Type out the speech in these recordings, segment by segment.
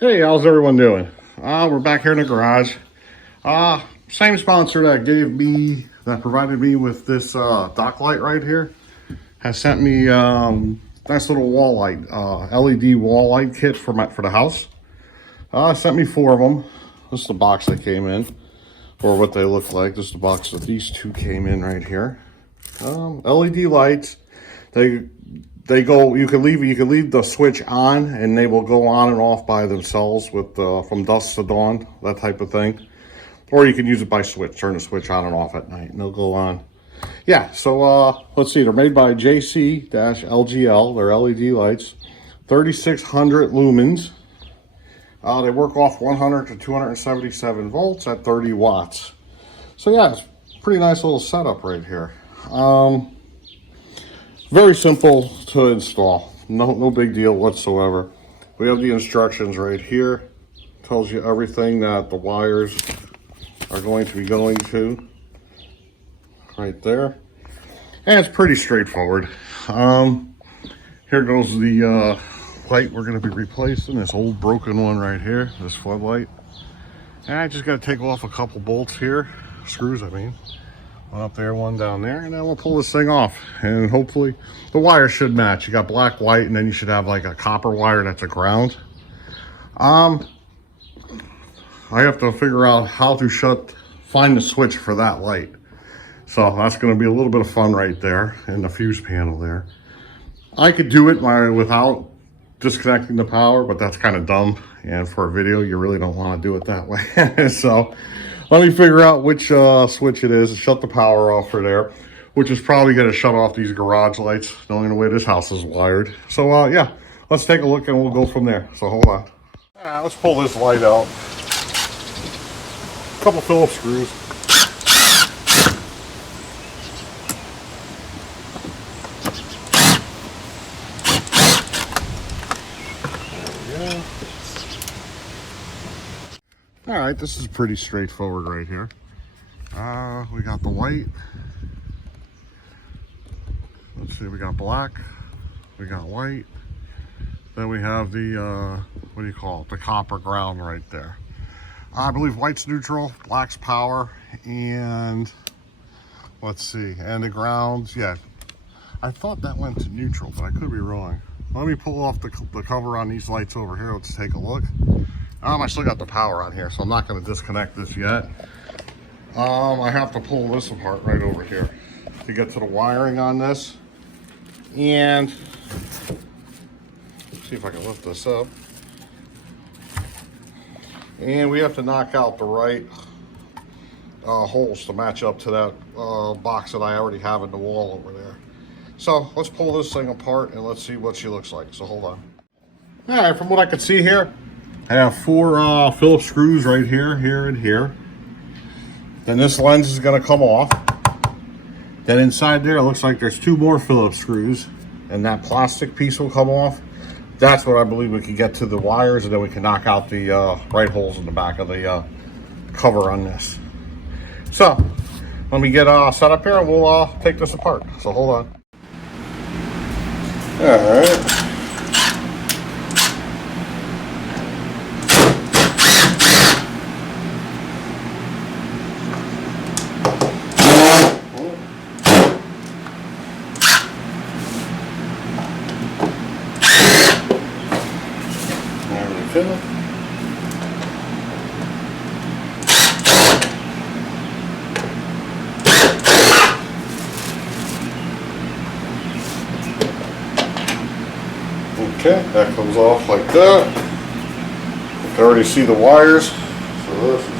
Hey, how's everyone doing? We're back here in the garage. Same sponsor that provided me with this dock light right here has sent me nice little wall light, LED wall light kit for the house. Sent me 4 of them. This is the box they came in, or what they look like. This is the box that these 2 came in right here. LED lights. They go. You can leave the switch on, and they will go on and off by themselves with from dusk to dawn, that type of thing. Or you can use it by switch. Turn the switch on and off at night, and they'll go on. Yeah. So let's see. They're made by JC-LGL. They're LED lights, 3600 lumens. They work off 100 to 277 volts at 30 watts. So yeah, it's a pretty nice little setup right here. Very simple to install. No big deal whatsoever. We have the instructions right here. Tells you everything that the wires are going to be going to. Right there. And it's pretty straightforward. Here goes the light we're going to be replacing. This old broken one right here. This floodlight. And I just got to take off a couple bolts here. Screws, I mean. One up there, one down there, and then we'll pull this thing off, and hopefully the wire should match. You got black, white, and then you should have like a copper wire that's a ground. I have to figure out how to find the switch for that light. So that's going to be a little bit of fun right there in the fuse panel there. I could do it without disconnecting the power, but that's kind of dumb, and for a video you really don't want to do it that way. So let me figure out which switch it is and shut the power off for there, which is probably going to shut off these garage lights, knowing the way this house is wired. So yeah, let's take a look and we'll go from there. So hold on. Let's pull this light out. A couple Phillips screws. There we go. All right, this is pretty straightforward right here. We got the white. Let's see, we got black, we got white. Then we have the, what do you call it? The copper ground right there. I believe white's neutral, black's power, and let's see, and the grounds, yeah. I thought that went to neutral, but I could be wrong. Let me pull off the cover on these lights over here. Let's take a look. I still got the power on here, so I'm not going to disconnect this yet. I have to pull this apart right over here to get to the wiring on this. And see if I can lift this up. And we have to knock out the right holes to match up to that box that I already have in the wall over there. So let's pull this thing apart and let's see what she looks like. So hold on. All right, from what I can see here, I have 4 Phillips screws right here, here, and here. Then this lens is going to come off. Then inside there, it looks like there's 2 more Phillips screws, and that plastic piece will come off. That's what I believe we can get to the wires, and then we can knock out the right holes in the back of the cover on this. So let me get set up here, and we'll take this apart. So hold on. All right. Okay, that comes off like that. You can already see the wires. So this is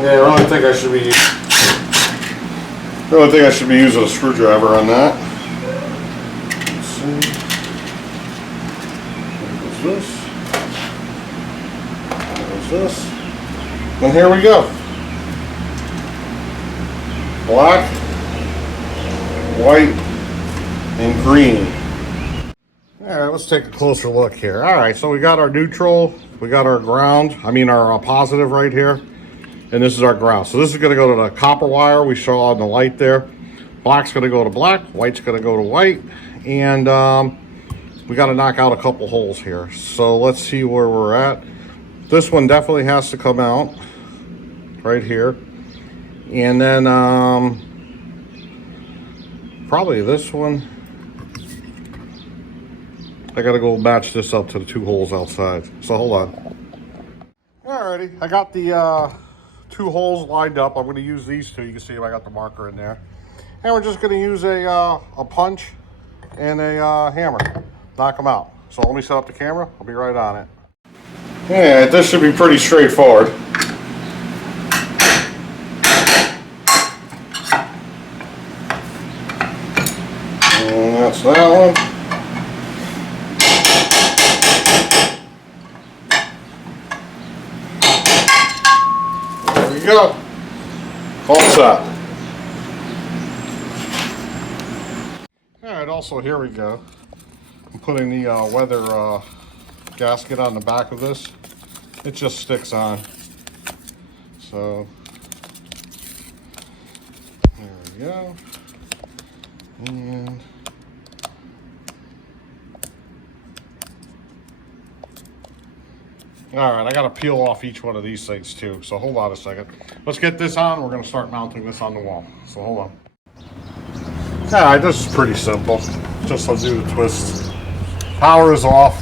yeah, I really think I should be using a screwdriver on that. Let's see. There goes this. There's this. And here we go. Black, white, and green. All right, let's take a closer look here. All right, so we got our neutral, we got our ground, our positive right here, and this is our ground. So this is gonna go to the copper wire we saw on the light there. Black's gonna go to black, white's gonna go to white, and we gotta knock out a couple holes here. So let's see where we're at. This one definitely has to come out right here. And then probably this one. I gotta go match this up to the 2 holes outside. So hold on. Alrighty, I got the 2 holes lined up. I'm gonna use these 2. You can see I got the marker in there. And we're just gonna use a punch and a hammer. Knock them out. So let me set up the camera. I'll be right on it. Yeah, this should be pretty straightforward. And that's that one. Go. All set. All right, also here we go. I'm putting the weather gasket on the back of this. It just sticks on. So there we go. And all right, I got to peel off each one of these things too. So hold on a second. Let's get this on. We're going to start mounting this on the wall. So hold on. All right, this is pretty simple. Just undo the twist. Power is off.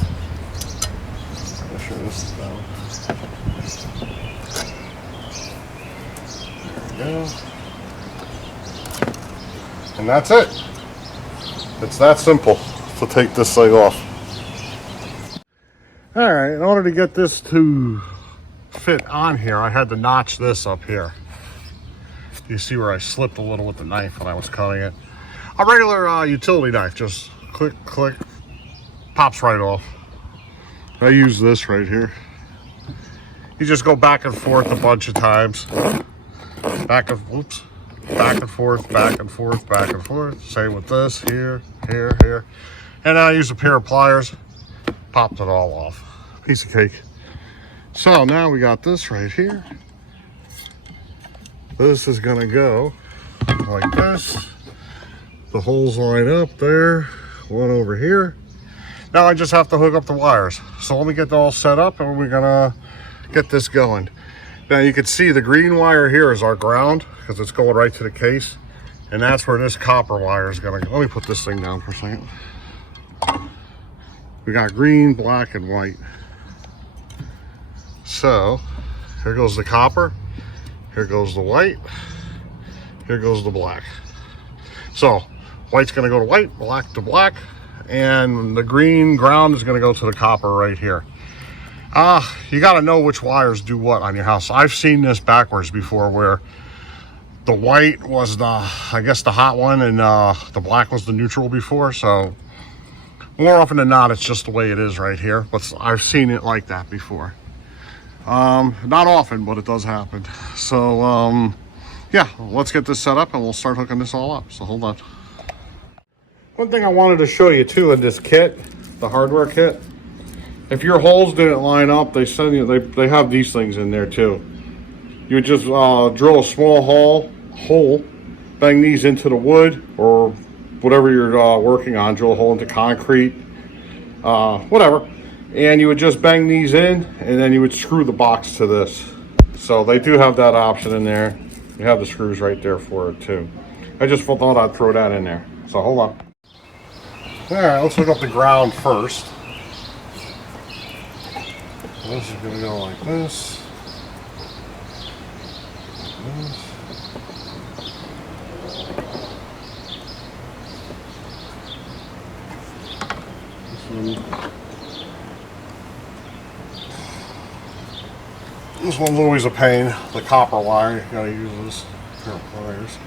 Make sure this is down. There we go. And that's it. It's that simple to take this thing off. All right, in order to get this to fit on here, I had to notch this up here. You see where I slipped a little with the knife when I was cutting it. A regular utility knife, just click, click, pops right off. I use this right here. You just go back and forth a bunch of times. Back and forth, back and forth, back and forth, back and forth. Same with this, here, here, here. And I use a pair of pliers, popped it all off. Piece of cake. So now we got this right here. This is gonna go like this. The holes line up there, one over here. Now I just have to hook up the wires. So let me get it all set up and we're gonna get this going. Now you can see the green wire here is our ground because it's going right to the case. And that's where this copper wire is gonna go. Let me put this thing down for a second. We got green, black, and white. So here goes the copper, here goes the white, here goes the black. So white's gonna go to white, black to black, and the green ground is gonna go to the copper right here. You gotta know which wires do what on your house. I've seen this backwards before where the white was the, I guess, the hot one and the black was the neutral before. So more often than not, it's just the way it is right here. But I've seen it like that before. Not often, but it does happen. So yeah, let's get this set up and we'll start hooking this all up. So hold on. One thing I wanted to show you too in this kit, the hardware kit, if your holes didn't line up, they send you, they have these things in there too. You would just drill a small hole, bang these into the wood or whatever you're working on, drill a hole into concrete, whatever. And you would just bang these in and then you would screw the box to this. So they do have that option in there. You have the screws right there for it too. I just thought I'd throw that in there. So hold on. All right, let's hook up the ground first. This is gonna go like this. This one's always a pain, the copper wire. You gotta use this pair of pliers.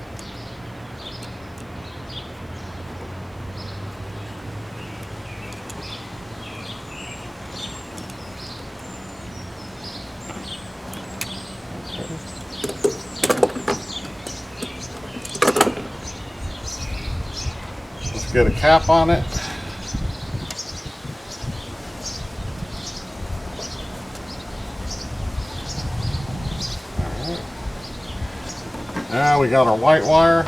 Get a cap on it. Alright. Now we got our white wire.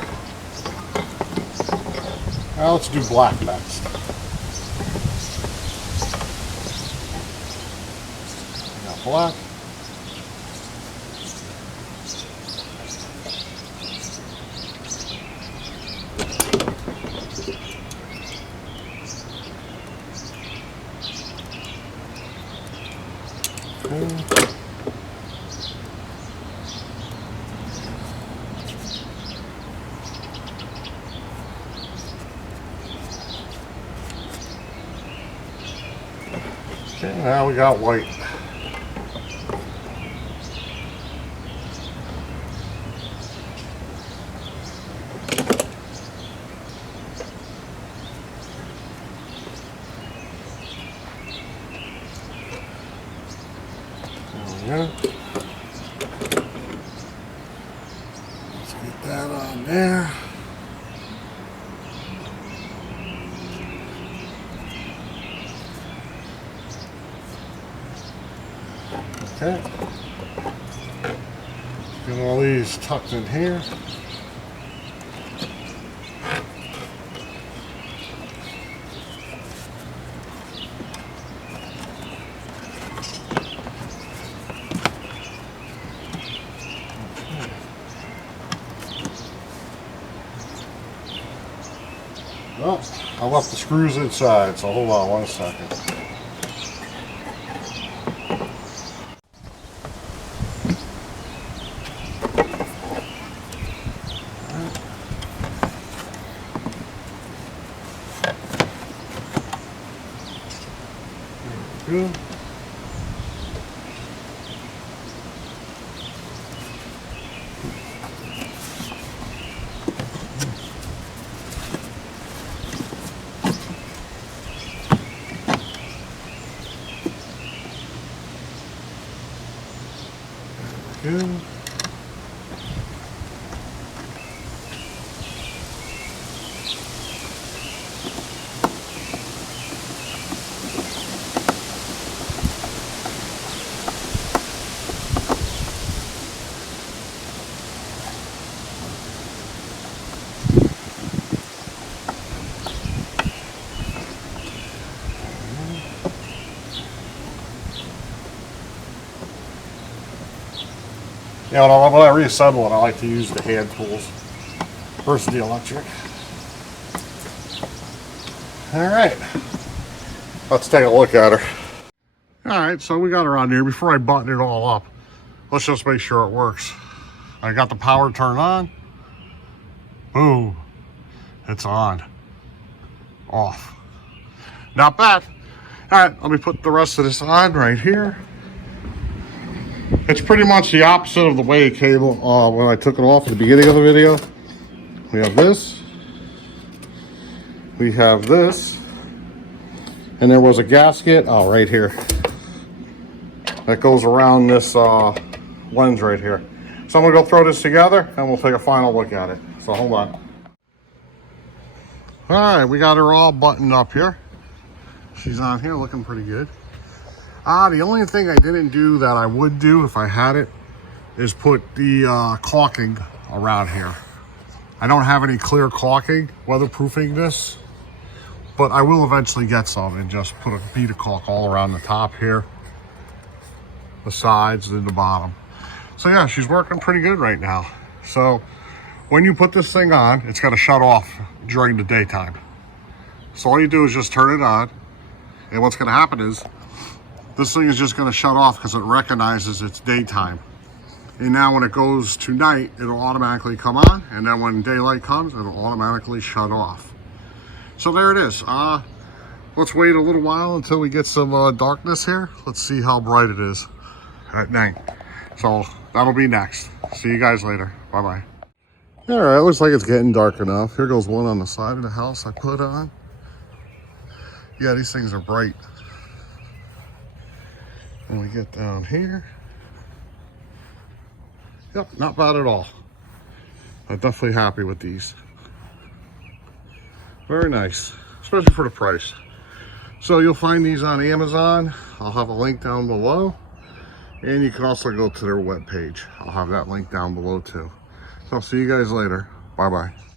Now let's do black next. We got black. Okay, now we got white. There we go. Let's get that on there. Okay. Get all these tucked in here. Well, I left the screws inside, so hold on one second. There we go. Good. Yeah, when I reassemble it, I like to use the hand tools versus the electric. All right, let's take a look at her. All right, so we got her on here. Before I button it all up, let's just make sure it works. I got the power turned on. Boom, it's on. Off. Not bad. All right, let me put the rest of this on right here. It's pretty much the opposite of the way it came when I took it off at the beginning of the video. We have this. We have this. And there was a gasket, right here. That goes around this lens right here. So I'm gonna go throw this together and we'll take a final look at it. So hold on. All right, we got her all buttoned up here. She's on here looking pretty good. The only thing I didn't do that I would do if I had it is put the caulking around here. I don't have any clear caulking, weatherproofing this, but I will eventually get some and just put a bead of caulk all around the top here, the sides, and the bottom. So yeah, she's working pretty good right now. So when you put this thing on, it's gonna shut off during the daytime. So all you do is just turn it on, and what's gonna happen is this thing is just going to shut off because it recognizes it's daytime. And now when it goes to night, it'll automatically come on. And then when daylight comes, it'll automatically shut off. So there it is. Let's wait a little while until we get some darkness here. Let's see how bright it is at night. So that'll be next. See you guys later. Bye-bye. All right, looks like it's getting dark enough. Here goes one on the side of the house I put on. Yeah, these things are bright. And we get down here. Yep, not bad at all. I'm definitely happy with these. Very nice, especially for the price. So you'll find these on Amazon. I'll have a link down below. And you can also go to their webpage. I'll have that link down below too. So I'll see you guys later. Bye-bye.